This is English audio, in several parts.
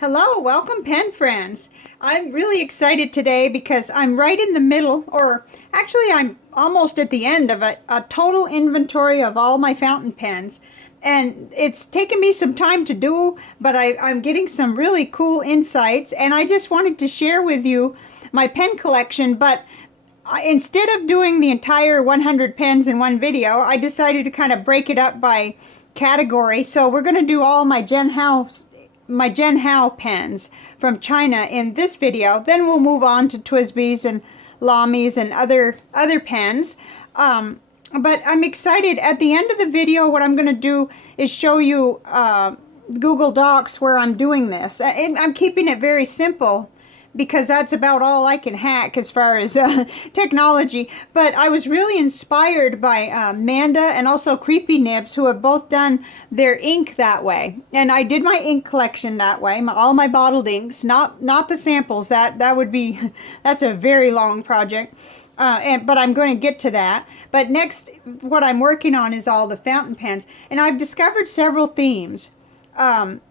Hello, welcome pen friends. I'm really excited today because I'm right in the middle, or actually I'm almost at the end of a total inventory of all my fountain pens. And it's taken me some time to do, but I'm getting some really cool insights, and I just wanted to share with you my pen collection. But instead of doing the entire 100 pens in one video, I decided to kind of break it up by category. So we're going to do all my Jinhao pens from China in this video. Then we'll move on to TWSBIs and Lamys and other pens. But I'm excited. At the end of the video, what I'm going to do is show you Google Docs where I'm doing this. And I'm keeping it very simple because that's about all I can hack as far as technology. But I was really inspired by Manda and also Creepy Nibs, who have both done their ink that way. And I did my ink collection that way, all my bottled inks, not the samples. That would be, that's a very long project. But I'm going to get to that. But next, what I'm working on is all the fountain pens. And I've discovered several themes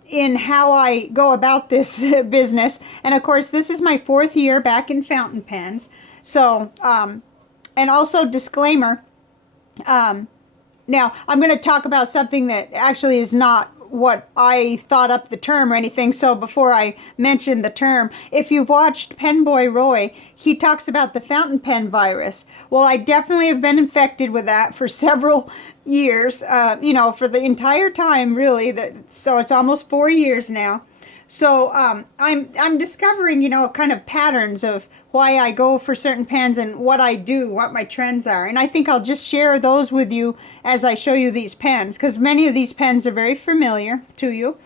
in how I go about this business. And of course, this is my 4th year back in fountain pens. So, and also disclaimer, now I'm going to talk about something that actually is not what I thought up the term or anything. So before I mention the term, if you've watched Penboy Roy, he talks about the fountain pen virus. Well, I definitely have been infected with that for several years, you know, for the entire time, really. So it's almost 4 years now. So I'm discovering, you know, kind of patterns of why I go for certain pens and what I do, what my trends are. And I think I'll just share those with you as I show you these pens, because many of these pens are very familiar to you.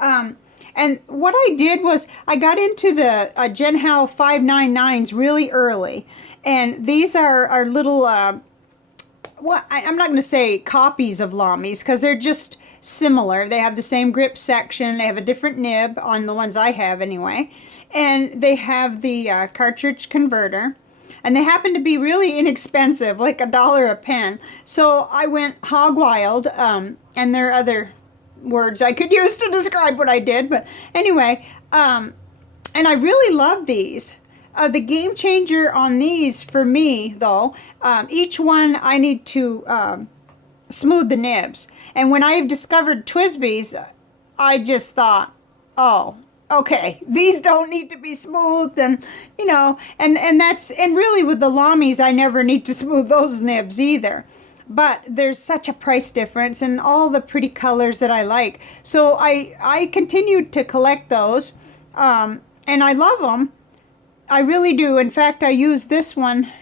And what I did was I got into the Jinhao 599s really early. And these are little, well, I'm not going to say copies of Lamys, because they're just similar. They have the same grip section. They have a different nib on the ones I have anyway. And they have the Cartridge Converter. And they happen to be really inexpensive, like $1 a pen. So I went hog wild. And there are other words I could use to describe what I did. But anyway, and I really love these. The game changer on these for me, though, each one I need to smooth the nibs. And when I discovered TWSBIs, I just thought, oh, okay, these don't need to be smoothed, and you know, and really with the Lamys, I never need to smooth those nibs either. But there's such a price difference and all the pretty colors that I like. So I continued to collect those, and I love them. I really do. In fact, I use this one.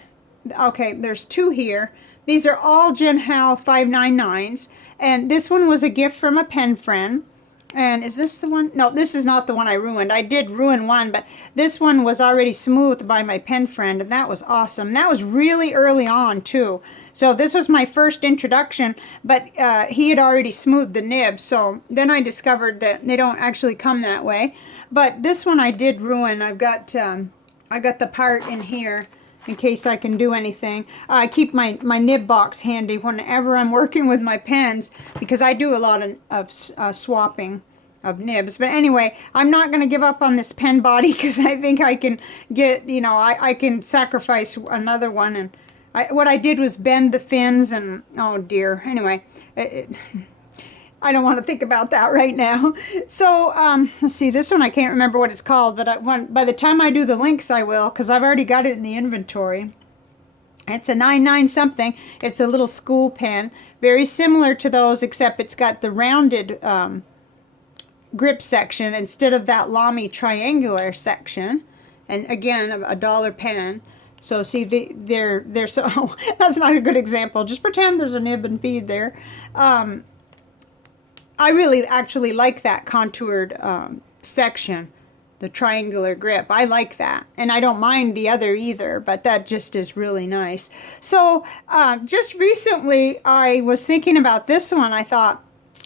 Okay, there's 2 here. These are all Jinhao 599s. And this one was a gift from a pen friend. And is this the one? No, this is not the one I ruined. I did ruin one, but this one was already smoothed by my pen friend, and that was awesome. That was really early on, too. So this was my first introduction, but he had already smoothed the nib. So then I discovered that they don't actually come that way. But this one I did ruin. I got the part in here in case I can do anything. I keep my nib box handy whenever I'm working with my pens, because I do a lot of swapping of nibs. But anyway, I'm not going to give up on this pen body, because I think I can get, you know, I can sacrifice another one. And what I did was bend the fins, and oh dear. Anyway, I don't want to think about that right now. So, let's see, this one I can't remember what it's called, but by the time I do the links I will, because I've already got it in the inventory. It's a 99 something. It's a little school pen, very similar to those, except it's got the rounded grip section instead of that Lamy triangular section. And again, a $1 pen. So see, they're so, that's not a good example. Just pretend there's a nib and feed there. I really actually like that contoured section, the triangular grip. I like that. And I don't mind the other either, but that just is really nice. So just recently I was thinking about this one. I thought,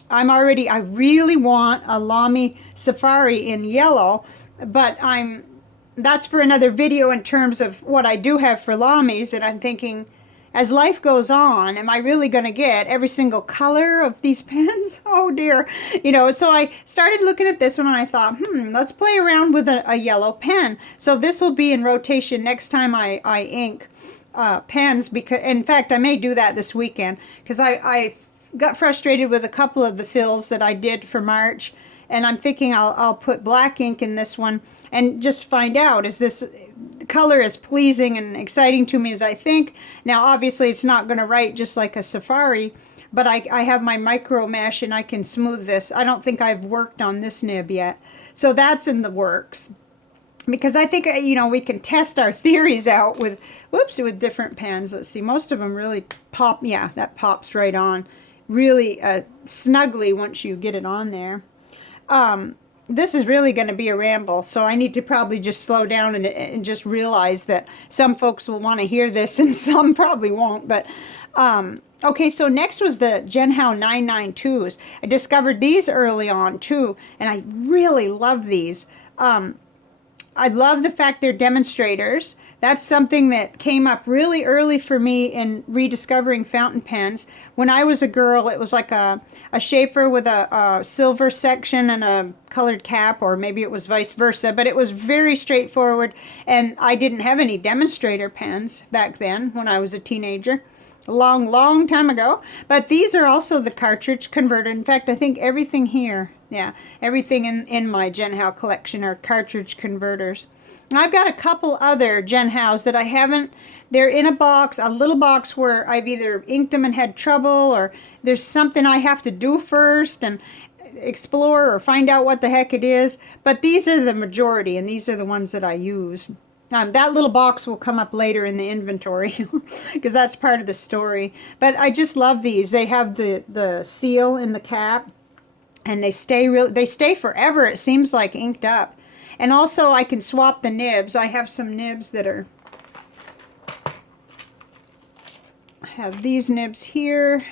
I really want a Lamy Safari in yellow, but that's for another video in terms of what I do have for Lamys. And I'm thinking, as life goes on, am I really going to get every single color of these pens? Oh dear. You know, so I started looking at this one and I thought, let's play around with a yellow pen. So this will be in rotation next time I ink pens, because in fact I may do that this weekend, because I got frustrated with a couple of the fills that I did for March, and I'm thinking I'll put black ink in this one and just find out, is this color as pleasing and exciting to me as I think. Now obviously it's not going to write just like a Safari, but I have my micro mesh and I can smooth this. I don't think I've worked on this nib yet, so that's in the works, because I think, you know, we can test our theories out with, with different pens. Let's see, most of them really pop. Yeah, that pops right on really snugly once you get it on there. This is really going to be a ramble, so I need to probably just slow down and just realize that some folks will want to hear this and some probably won't. But okay, so next was the Jinhao 992s. I discovered these early on too, and I really love these. I love the fact they're demonstrators. That's something that came up really early for me in rediscovering fountain pens. When I was a girl, it was like a Schaefer with a silver section and a colored cap, or maybe it was vice versa, but it was very straightforward, and I didn't have any demonstrator pens back then when I was a teenager. A long time ago. But these are also the Cartridge Converter. In fact, I think everything here, yeah, everything in my Jinhao collection are Cartridge Converters. And I've got a couple other Jinhaos that I haven't, they're in a box, a little box where I've either inked them and had trouble, or there's something I have to do first and explore or find out what the heck it is. But these are the majority, and these are the ones that I use. That little box will come up later in the inventory because that's part of the story. But I just love these. They have the seal in the cap, and they stay forever. It seems like inked up. And also I can swap the nibs. I have some nibs that are, I have these nibs here.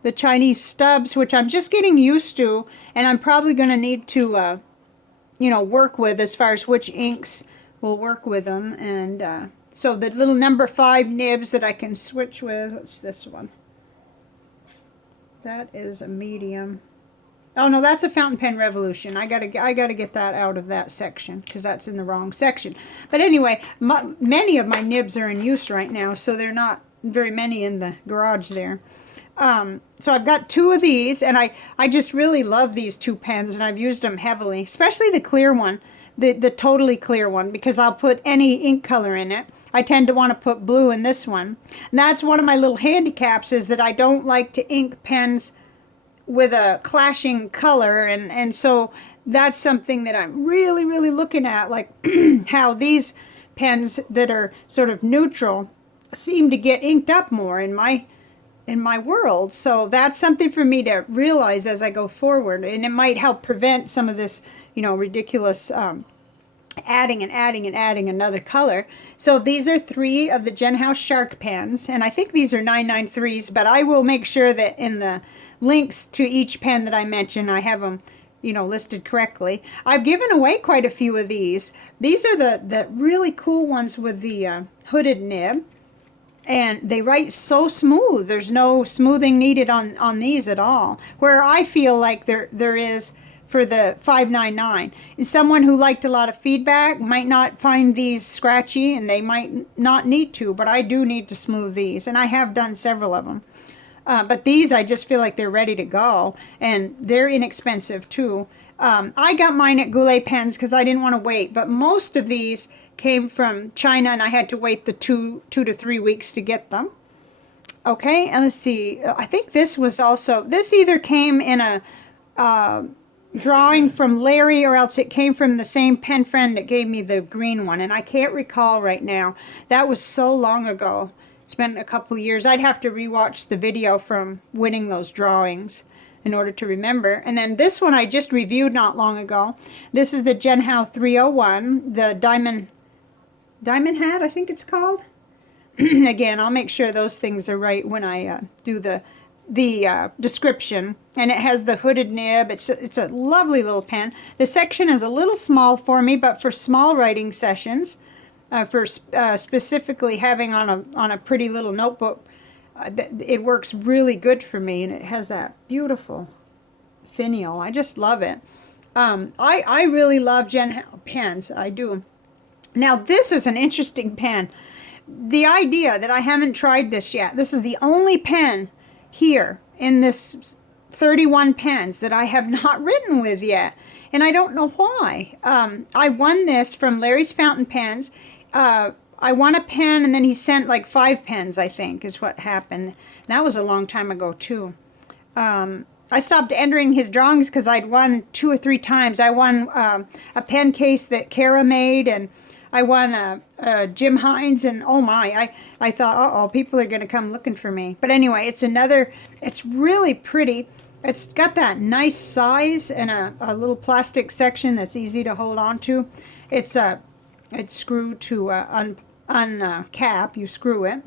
The Chinese stubs, which I'm just getting used to, and I'm probably going to need to, you know, work with as far as which inks will work with them. And so the little number 5 nibs that I can switch with. What's this one? That is a medium. Oh no, that's a Fountain Pen Revolution. I gotta get that out of that section because that's in the wrong section. But anyway, many of my nibs are in use right now, so they're not very many in the garage there. So I've got 2 of these, and I just really love these 2 pens, and I've used them heavily, especially the clear one. The totally clear one, because I'll put any ink color in it. I tend to want to put blue in this one. And that's one of my little handicaps, is that I don't like to ink pens with a clashing color, and so that's something that I'm really looking at, like how these pens that are sort of neutral seem to get inked up more in my world. So that's something for me to realize as I go forward, and it might help prevent some of this, you know, ridiculous adding another color. So these are 3 of the Jinhao Shark pens, and I think these are 993s, but I will make sure that in the links to each pen that I mention, I have them, you know, listed correctly. I've given away quite a few of these. These are the really cool ones with the hooded nib, and they write so smooth. There's no smoothing needed on these at all, where I feel like there is for the 599. Someone who liked a lot of feedback might not find these scratchy, and they might not need to, but I do need to smooth these, and I have done several of them. But these, I just feel like they're ready to go, and they're inexpensive too. I got mine at Goulet Pens because I didn't want to wait, but most of these came from China, and I had to wait the 2 to 3 weeks to get them. Okay, and let's see. I think this was also, this either came in a drawing from Larry, or else it came from the same pen friend that gave me the green one, and I can't recall right now. That was so long ago. It's been a couple years. I'd have to rewatch the video from winning those drawings in order to remember. And then this one I just reviewed not long ago. This is the Jinhao 301, the diamond hat, I think it's called. Again, I'll make sure those things are right when I do the description. And it has the hooded nib. It's a lovely little pen. The section is a little small for me, but for small writing sessions, for specifically having on a pretty little notebook. It works really good for me, and it has that beautiful finial. I just love it. I really love Jinhao pens. I do. Now this is an interesting pen. The idea that I haven't tried this yet. This is the only pen here in this 31 pens that I have not written with yet, and I don't know why. I won this from Larry's Fountain Pens. I won a pen, and then he sent like 5 pens, I think, is what happened. And that was a long time ago, too. I stopped entering his drawings because I'd won 2 or 3 times. I won a pen case that Kara made, and I won a Jim Hines, and oh my, I thought, uh-oh, people are going to come looking for me. But anyway, it's really pretty. It's got that nice size and a little plastic section that's easy to hold on to. It's screwed to uncap. You screw it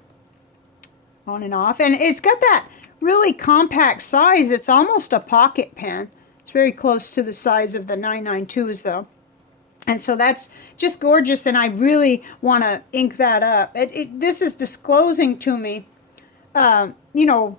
on and off. And it's got that really compact size. It's almost a pocket pen. It's very close to the size of the 992s, though. And so that's just gorgeous, and I really want to ink that up. This is disclosing to me, you know,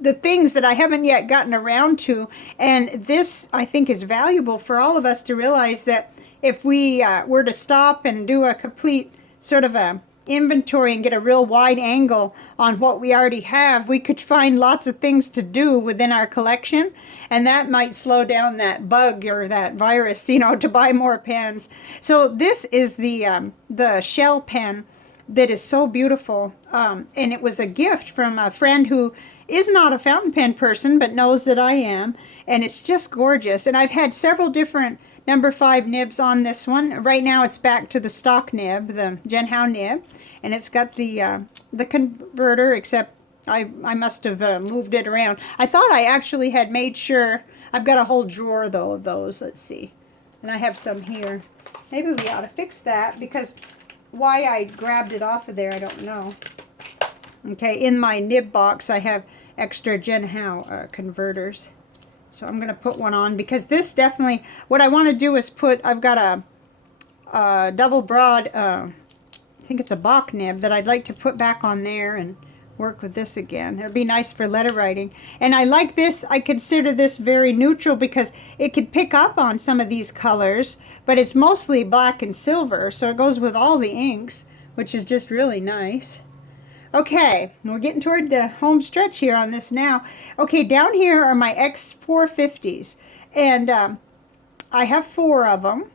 the things that I haven't yet gotten around to. And this, I think, is valuable for all of us to realize that if we were to stop and do a complete sort of a inventory and get a real wide angle on what we already have, we could find lots of things to do within our collection, and that might slow down that bug or that virus, you know, to buy more pens. So this is the shell pen that is so beautiful, and it was a gift from a friend who is not a fountain pen person but knows that I am, and it's just gorgeous. And I've had several different number 5 nibs on this one. Right now it's back to the stock nib, the Jinhao nib, and it's got the converter, except I must have moved it around. I thought I actually had made sure. I've got a whole drawer though of those. Let's see, and I have some here. Maybe we ought to fix that, because why I grabbed it off of there, I don't know. Okay, in my nib box I have extra Jinhao converters. So I'm going to put one on, because this definitely, what I want to do is I've got a double broad, I think it's a Bach nib that I'd like to put back on there and work with this again. It'll be nice for letter writing. And I like this, I consider this very neutral, because it could pick up on some of these colors, but it's mostly black and silver, so it goes with all the inks, which is just really nice. Okay, we're getting toward the home stretch here on this now. Okay, down here are my X450s, and I have 4 of them.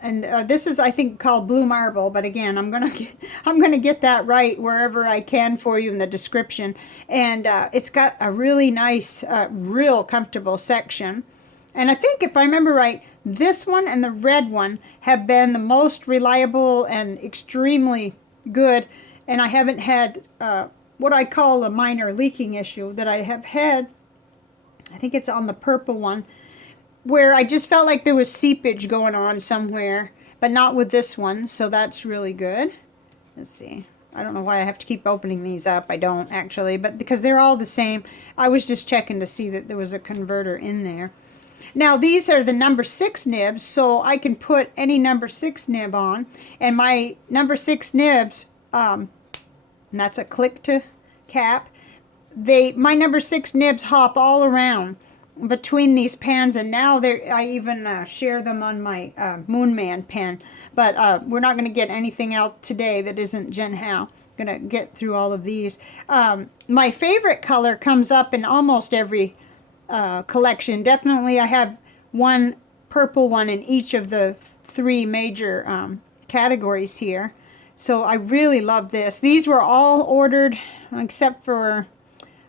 And this is, I think, called Blue Marble, but again, I'm gonna get that right wherever I can for you in the description. And it's got a really nice, real comfortable section. And I think, if I remember right, this one and the red one have been the most reliable and extremely good. And I haven't had what I call a minor leaking issue that I have had. I think it's on the purple one, where I just felt like there was seepage going on somewhere, but not with this one, so that's really good. Let's see. I don't know why I have to keep opening these up. I don't, actually, but because they're all the same. I was just checking to see that there was a converter in there. Now, these are the number 6 nibs, so I can put any number 6 nib on, and my number 6 nibs, and that's a click to cap. My number 6 nibs hop all around between these pens, and now I even share them on my Moonman pen. But we're not going to get anything out today that isn't Jinhao. Going to get through all of these. My favorite color comes up in almost every collection. Definitely I have one purple one in each of the 3 major categories here. So I really love this. These were all ordered, except for,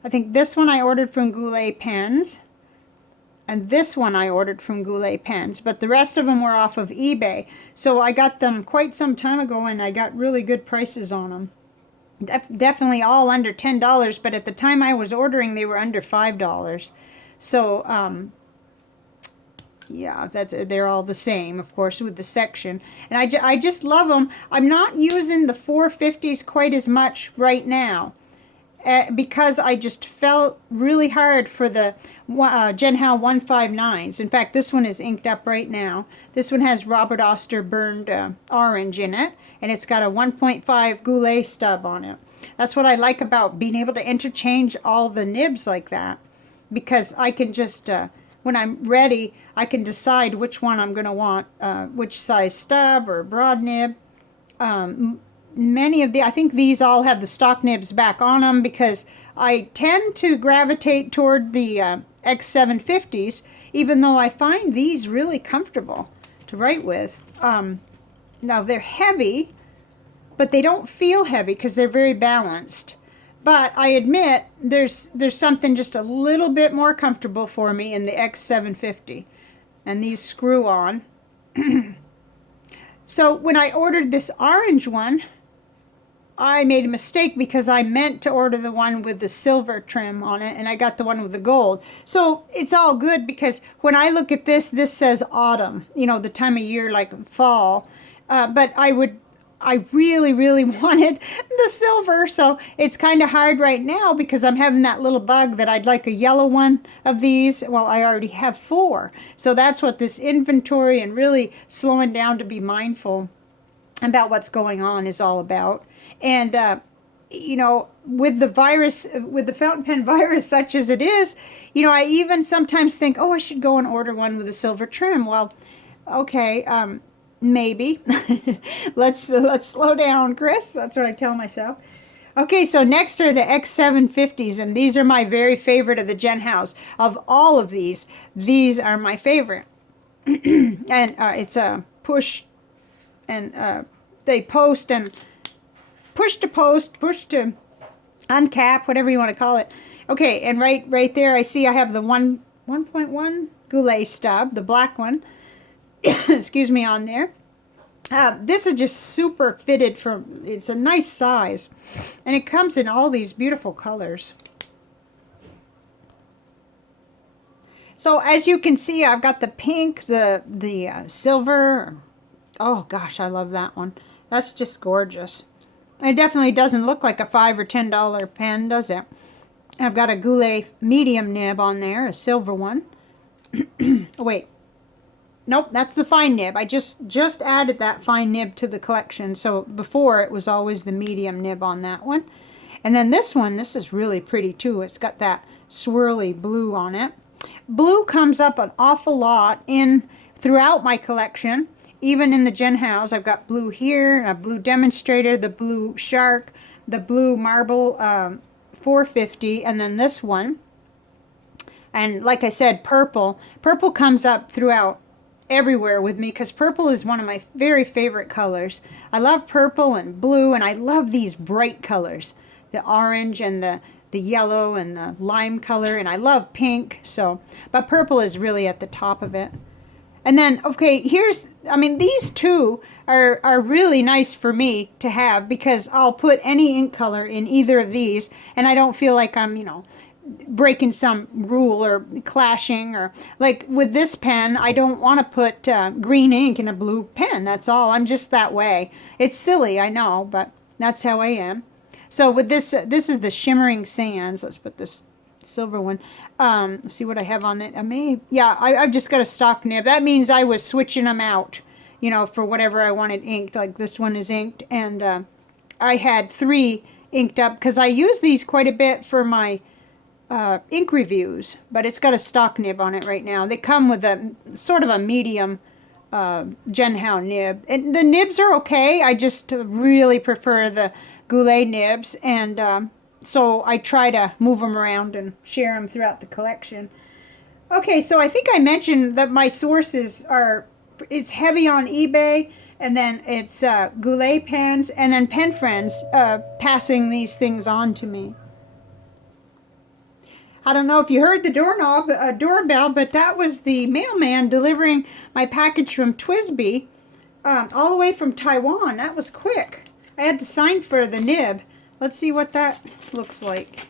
I think this one I ordered from Goulet Pens, and this one I ordered from Goulet Pens, but the rest of them were off of eBay. So I got them quite some time ago, and I got really good prices on them. Definitely all under $10, but at the time I was ordering, they were under $5. So, yeah, they're all the same, of course, with the section. And I just love them. I'm not using the 450s quite as much right now. because I just felt really hard for the Jinhao 159s. In fact, this one is inked up right now. This one has Robert Oster burned orange in it, and it's got a 1.5 Goulet stub on it. That's what I like about being able to interchange all the nibs like that, because I can just, when I'm ready, I can decide which one I'm going to want, which size stub or broad nib. Many of I think these all have the stock nibs back on them, because I tend to gravitate toward the X750s, even though I find these really comfortable to write with. Now they're heavy, but they don't feel heavy because they're very balanced. But I admit there's something just a little bit more comfortable for me in the X750, and these screw on. So when I ordered this orange one, I made a mistake because I meant to order the one with the silver trim on it, and I got the one with the gold. So it's all good, because when I look at this, this says autumn, you know, the time of year, like fall. But I really, really wanted the silver, so it's kind of hard right now because I'm having that little bug that I'd like a yellow one of these. Well, I already have 4. So that's what this inventory and really slowing down to be mindful about what's going on is all about. And, you know, with the virus, with the fountain pen virus such as it is, you know, I even sometimes think, oh, I should go and order one with a silver trim. Well, okay, maybe. let's slow down, Chris. That's what I tell myself. Okay, so next are the X750s, and these are my very favorite of the Jinhaos. Of all of these are my favorite. And it's a push, and they post and push to post, push to uncap, whatever you want to call it. Okay, and right there I see I have the 1.1 Goulet stub, the black one. Excuse me, on there. This is just super fitted it's a nice size, and it comes in all these beautiful colors. So as you can see, I've got the pink, the silver. Oh gosh, I love that one. That's just gorgeous. It definitely doesn't look like a $5 or $10 pen, does it? I've got a Goulet medium nib on there, a silver one. Wait. Nope, that's the fine nib. I just added that fine nib to the collection. So before it was always the medium nib on that one. And then this one, this is really pretty too. It's got that swirly blue on it. Blue comes up an awful lot throughout my collection. Even in the Jinhaos, I've got blue here, a blue demonstrator, the blue shark, the blue marble 450, and then this one. And like I said, purple. Purple comes up throughout everywhere with me, because purple is one of my very favorite colors. I love purple and blue, and I love these bright colors, the orange and the yellow and the lime color, and I love pink. So, but purple is really at the top of it. And then, okay, these two are really nice for me to have, because I'll put any ink color in either of these, and I don't feel like I'm, you know, breaking some rule or clashing. Or like with this pen, I don't want to put green ink in a blue pen. That's all. I'm just that way. It's silly, I know, but that's how I am. So with this, this is the Shimmering Sands. Let's put this silver one. Let's see what I have on it. I've just got a stock nib. That means I was switching them out, you know, for whatever I wanted inked. Like this one is inked, and I had 3 inked up because I use these quite a bit for my ink reviews, but it's got a stock nib on it right now. They come with a sort of a medium Jinhao nib, and the nibs are okay. I just really prefer the Goulet nibs, and so I try to move them around and share them throughout the collection. Okay, so I think I mentioned that my sources are, it's heavy on eBay, and then it's Goulet pens, and then pen friends passing these things on to me. I don't know if you heard the doorbell, but that was the mailman delivering my package from Twisby, all the way from Taiwan. That was quick. I had to sign for the nib. Let's see what that looks like.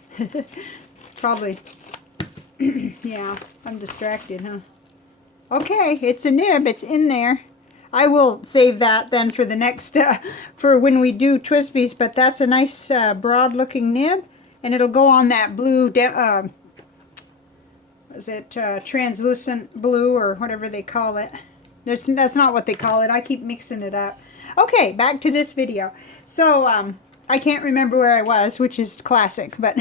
Probably. Yeah, I'm distracted, huh? Okay, it's a nib. It's in there. I will save that then for the next, for when we do Twisby's, but that's a nice broad looking nib. and it'll go on that blue, is it translucent blue or whatever they call it. That's not what they call it. I keep mixing it up. Okay, back to this video. So I can't remember where I was, which is classic. But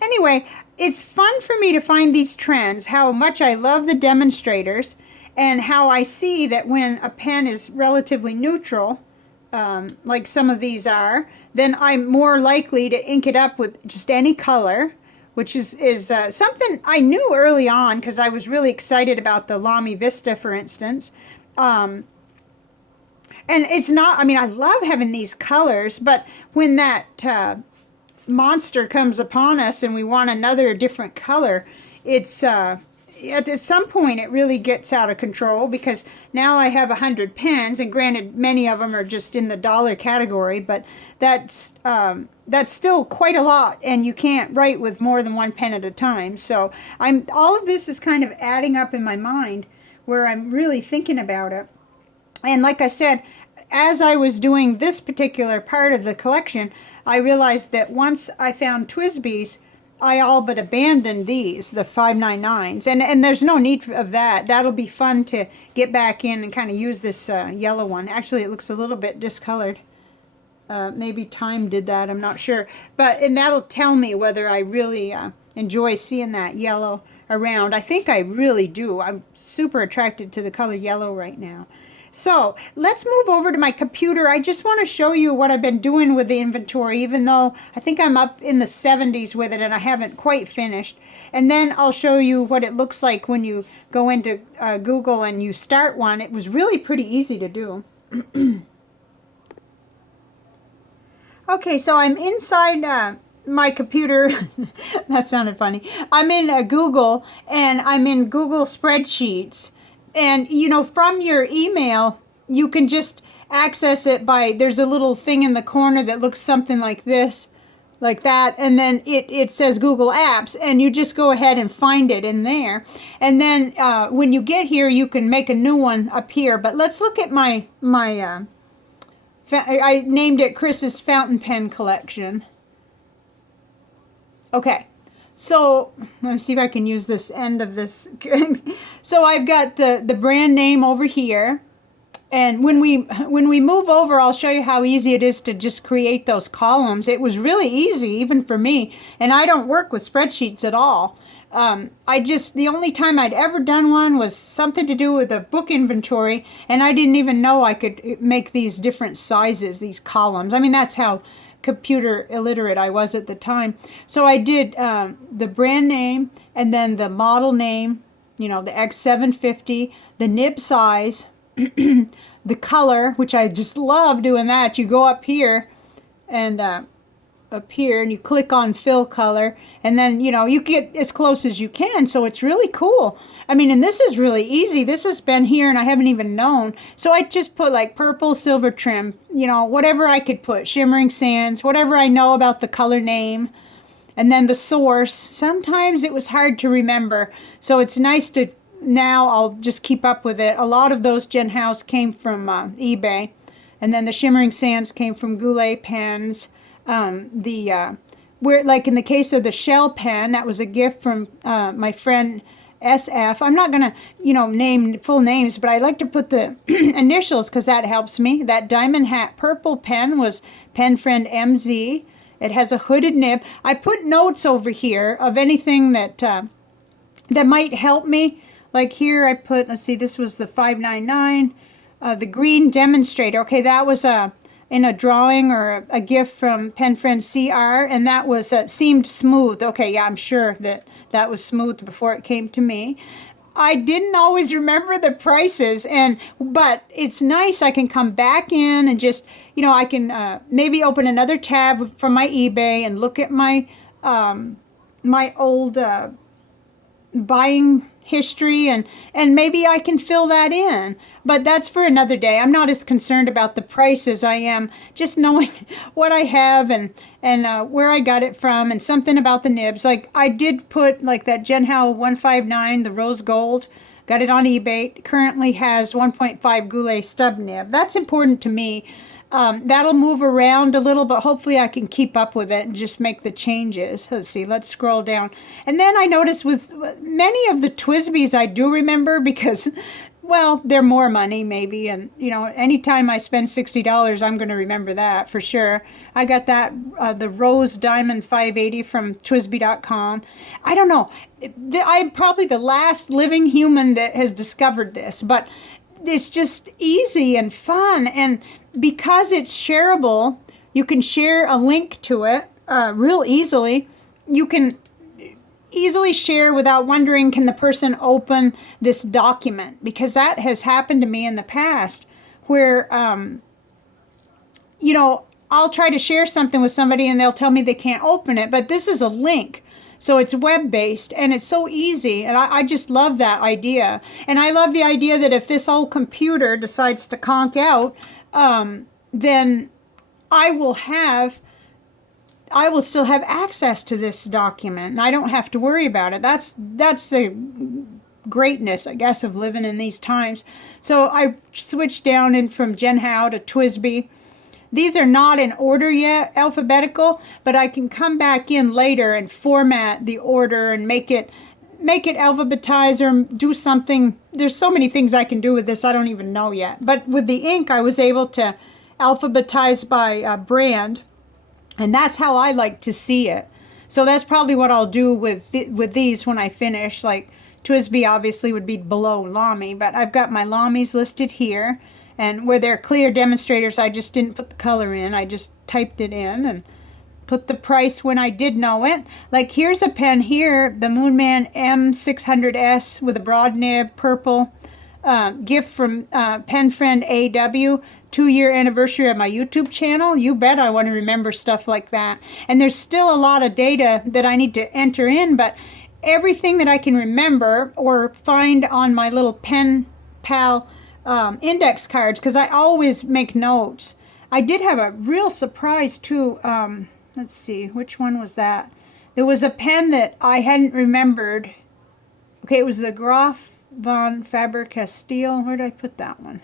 anyway, it's fun for me to find these trends, how much I love the demonstrators, and how I see that when a pen is relatively neutral, like some of these are, then I'm more likely to ink it up with just any color, which is something I knew early on because I was really excited about the Lamy Vista, for instance. And it's not, I mean, I love having these colors, but when that monster comes upon us and we want another different color, it's at some point it really gets out of control, because now I have 100 pens, and granted many of them are just in the dollar category, but that's still quite a lot, and you can't write with more than one pen at a time. So all of this is kind of adding up in my mind where I'm really thinking about it. And like I said, as I was doing this particular part of the collection, I realized that once I found TWSBIs, I all but abandoned these, the 599s. And there's no need of that. That'll be fun to get back in and kind of use this yellow one. Actually, it looks a little bit discolored. Maybe time did that, I'm not sure. And that'll tell me whether I really enjoy seeing that yellow around. I think I really do. I'm super attracted to the color yellow right now. So let's move over to my computer. I just want to show you what I've been doing with the inventory, even though I think I'm up in the 70s with it and I haven't quite finished. And then I'll show you what it looks like when you go into Google and you start one. It was really pretty easy to do. Okay, so I'm inside my computer. That sounded funny. I'm in Google, and I'm in Google Spreadsheets. And, you know, from your email, you can just access it by, there's a little thing in the corner that looks something like this, like that. And then it says Google Apps, and you just go ahead and find it in there. And then when you get here, you can make a new one up here. But let's look at my I named it Chris's Fountain Pen Collection. Okay. So let me see if I can use this end of this. So I've got the brand name over here, and when we move over, I'll show you how easy it is to just create those columns. It was really easy, even for me, and I don't work with spreadsheets at all. The only time I'd ever done one was something to do with a book inventory, and I didn't even know I could make these different sizes, these columns. I mean, that's how computer illiterate I was at the time. So I did the brand name, and then the model name, you know, the X750, the nib size, the color, which I just love doing that. You go up here and you click on fill color, and then, you know, you get as close as you can. So it's really cool. I mean, and this is really easy. This has been here and I haven't even known. So I just put like purple silver trim, you know, whatever I could put, Shimmering Sands, whatever I know about the color name, and then the source. Sometimes it was hard to remember, so it's nice to, now I'll just keep up with it. A lot of those Jinhaos came from eBay, and then the Shimmering Sands came from Goulet pens. Where, like in the case of the shell pen, that was a gift from my friend SF. I'm not going to, you know, name full names, but I like to put the initials because that helps me. That Diamond Hat purple pen was Pen Friend MZ. It has a hooded nib. I put notes over here of anything that that might help me. Like here I put, let's see, this was the 599, the green demonstrator. Okay, that was in a drawing or a gift from Pen Friend CR, and that was seemed smooth. Okay, yeah, I'm sure that was smooth before it came to me. I didn't always remember the prices, but it's nice. I can come back in and just, you know, I can maybe open another tab from my eBay and look at my my old buying history, and maybe I can fill that in. But that's for another day. I'm not as concerned about the price as I am just knowing what I have and where I got it from, and something about the nibs. Like I did put like that Jinhao 159, the rose gold, got it on eBay. It currently has 1.5 Goulet stub nib. That's important to me. That'll move around a little, but hopefully I can keep up with it and just make the changes. Let's see, let's scroll down. And then I noticed with many of the TWSBIs I do remember because, well, they're more money maybe. And, you know, anytime I spend $60, I'm going to remember that for sure. I got that, the Rose Diamond 580 from TWSBI.com. I don't know. I'm probably the last living human that has discovered this, but it's just easy and fun. And because it's shareable, you can share a link to it real easily. You can easily share without wondering, can the person open this document? Because that has happened to me in the past where, you know, I'll try to share something with somebody and they'll tell me they can't open it, but this is a link. So it's web-based and it's so easy. And I just love that idea. And I love the idea that if this old computer decides to conk out, then I will still have access to this document and I don't have to worry about it. That's the greatness, I guess, of living in these times. So I switched down in from Jinhao to TWSBI. These are not in order yet, alphabetical, but I can come back in later and format the order and make it alphabetized or do something. There's so many things I can do with this I don't even know yet. But with the ink, I was able to alphabetize by brand, and that's how I like to see it. So that's probably what I'll do with these when I finish. Like TWSBI obviously would be below Lamy, but I've got my Lamys listed here. And where they're clear demonstrators, I just didn't put the color in. I just typed it in and put the price when I did know it. Like here's a pen here, the Moonman M600S with a broad nib, purple. Gift from pen friend AW. 2-year anniversary of my YouTube channel. You bet I want to remember stuff like that. And there's still a lot of data that I need to enter in, but everything that I can remember or find on my little pen pal index cards, because I always make notes. I did have a real surprise too. Let's see, which one was that? There was a pen that I hadn't remembered. Okay, it was the Graf von Faber-Castell. Where did I put that one?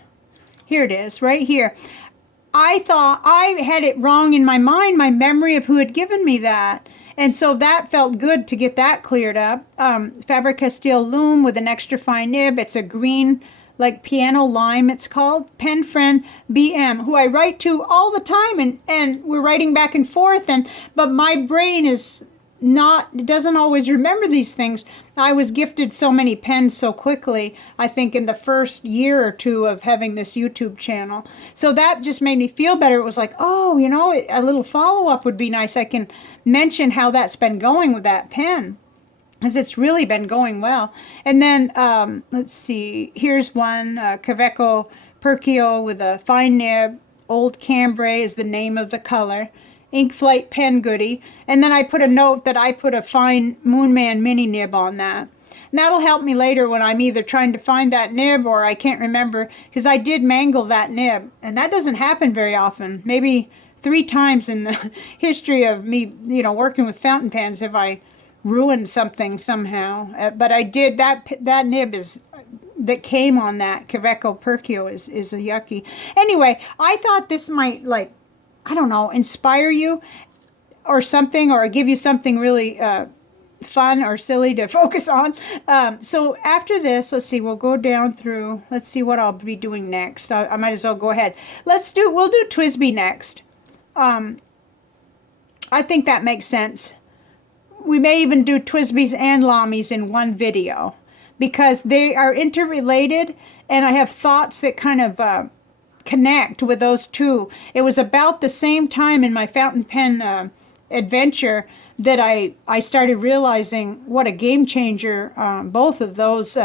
Here it is, right here. I thought I had it wrong in my mind, my memory of who had given me that. And so that felt good to get that cleared up. Faber-Castell Loom with an extra fine nib. It's a green, like piano lime, it's called. Pen friend BM, who I write to all the time, and we're writing back and forth, but my brain is not, it doesn't always remember these things. I was gifted so many pens so quickly, I think in the first year or two of having this YouTube channel. So that just made me feel better. It was like, oh, you know, a little follow-up would be nice. I can mention how that's been going with that pen, because it's really been going well. And then, let's see, here's one, Kaweco Perkio with a fine nib. Old Cambrai is the name of the color. Ink Flight pen goodie. And then I put a note that I put a fine Moonman mini nib on that. And that'll help me later when I'm either trying to find that nib or I can't remember, because I did mangle that nib. And that doesn't happen very often. Maybe 3 times in the history of me, you know, working with fountain pens have I ruined something somehow. But I did, that nib is, that came on that Kaweco Perkio is a yucky. Anyway, I thought this might, like, I don't know, inspire you or something, or give you something really fun or silly to focus on. So after this, let's see, we'll go down through, let's see what I'll be doing next. I might as well go ahead. We'll do TWSBI next. I think that makes sense. We may even do TWSBIs and Lamys in one video, because they are interrelated, and I have thoughts that kind of connect with those two. It was about the same time in my fountain pen adventure that I started realizing what a game changer both of those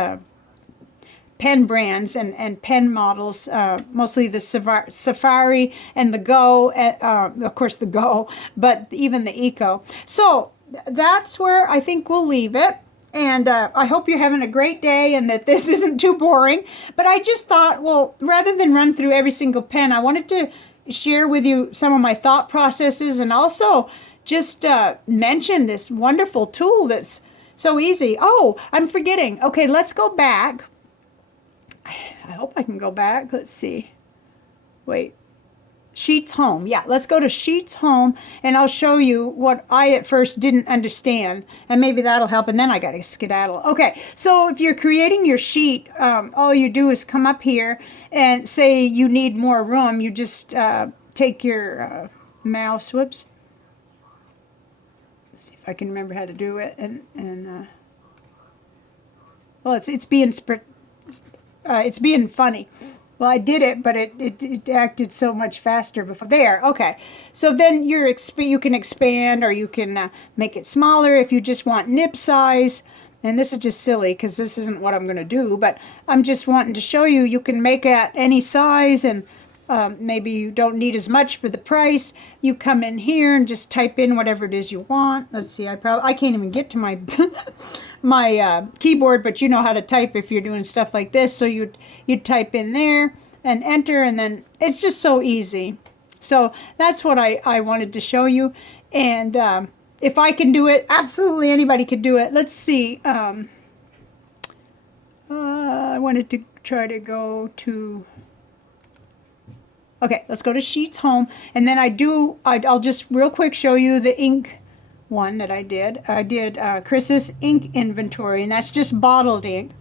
pen brands and pen models, mostly the Safari and the Go, of course the Go, but even the Eco. So that's where I think we'll leave it. And I hope you're having a great day and that this isn't too boring. But I just thought, well, rather than run through every single pen, I wanted to share with you some of my thought processes, and also just mention this wonderful tool that's so easy. Oh, I'm forgetting. Okay, let's go back. I hope I can go back. Let's see. Wait. Sheets Home. Yeah, let's go to Sheets Home, and I'll show you what I at first didn't understand, and maybe that'll help, and then I got to skedaddle. Okay, so if you're creating your sheet, all you do is come up here and say you need more room. You just take your mouse, whoops. Let's see if I can remember how to do it, well, it's being funny. Well, I did it, but it acted so much faster before. There, okay. So then you can expand, or you can make it smaller if you just want nib size. And this is just silly because this isn't what I'm going to do, but I'm just wanting to show you you can make it any size, and maybe you don't need as much for the price. You come in here and just type in whatever it is you want. Let's see, I can't even get to my my keyboard, but you know how to type if you're doing stuff like this. So you'd type in there and enter, and then it's just so easy. So that's what I wanted to show you. And if I can do it, absolutely anybody could do it. Let's see. I wanted to try to go to... Okay, let's go to Sheets Home, and then I'll just real quick show you the ink one that I did. I did Chris's ink inventory, and that's just bottled ink.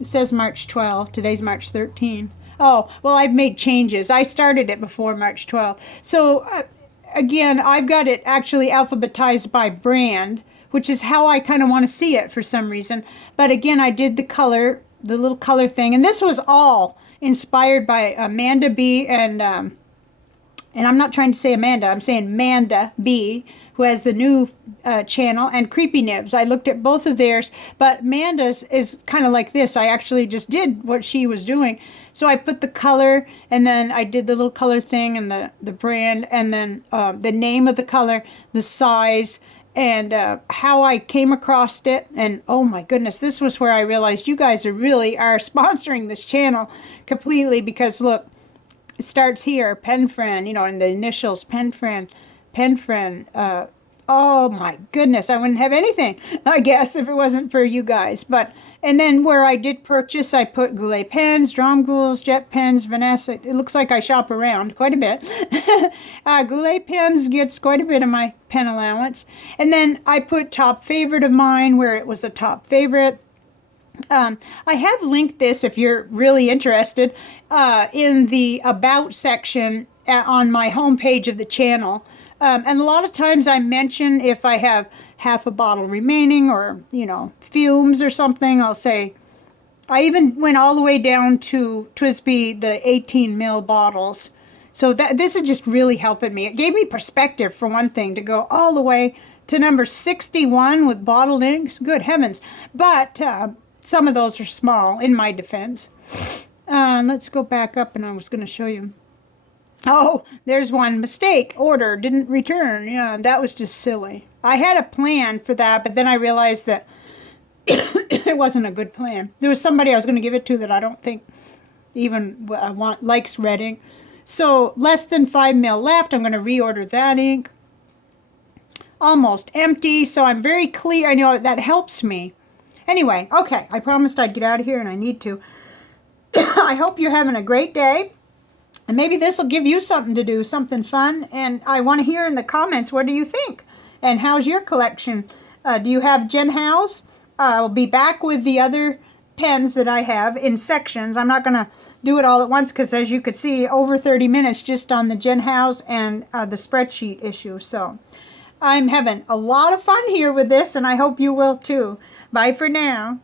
It says March 12. Today's March 13. Oh, well, I've made changes. I started it before March 12. So, again, I've got it actually alphabetized by brand, which is how I kind of want to see it for some reason. But again, I did the color, the little color thing, and this was all inspired by Amanda B. and I'm not trying to say Amanda, I'm saying Manda B., who has the new channel, and Creepy Nibs. I looked at both of theirs, but Amanda's is kind of like this. I actually just did what she was doing. So I put the color, and then I did the little color thing, and the brand, and then the name of the color, the size, and how I came across it. And oh my goodness, this was where I realized you guys really are sponsoring this channel completely, because look, it starts here, Penfriend, you know, and the initials Penfriend. Oh my goodness, I wouldn't have anything, I guess, if it wasn't for you guys. But, and then where I did purchase, I put Goulet pens, Drum Ghouls, Jet pens, Vanessa. It looks like I shop around quite a bit. Goulet pens gets quite a bit of my pen allowance. And then I put top favorite of mine where it was a top favorite. I have linked this, if you're really interested, in the About section on my homepage of the channel. And a lot of times I mention if I have half a bottle remaining, or, you know, fumes or something, I'll say, I even went all the way down to TWSBI, the 18 ml bottles. So this is just really helping me. It gave me perspective, for one thing, to go all the way to number 61 with bottled inks. Good heavens. But some of those are small, in my defense. Let's go back up, and I was going to show you. Oh, there's one mistake. Order didn't return. Yeah, that was just silly. I had a plan for that, but then I realized that it wasn't a good plan. There was somebody I was going to give it to that I don't think even likes red ink. So less than 5 ml left. I'm going to reorder that ink. Almost empty, so I'm very clear. I know that helps me. Anyway, okay, I promised I'd get out of here, and I need to. I hope you're having a great day. And maybe this will give you something to do, something fun. And I want to hear in the comments, what do you think? And how's your collection? Do you have Jinhao's? I'll be back with the other pens that I have in sections. I'm not going to do it all at once, because as you could see, over 30 minutes just on the Jinhao's and the spreadsheet issue. So I'm having a lot of fun here with this, and I hope you will too. Bye for now.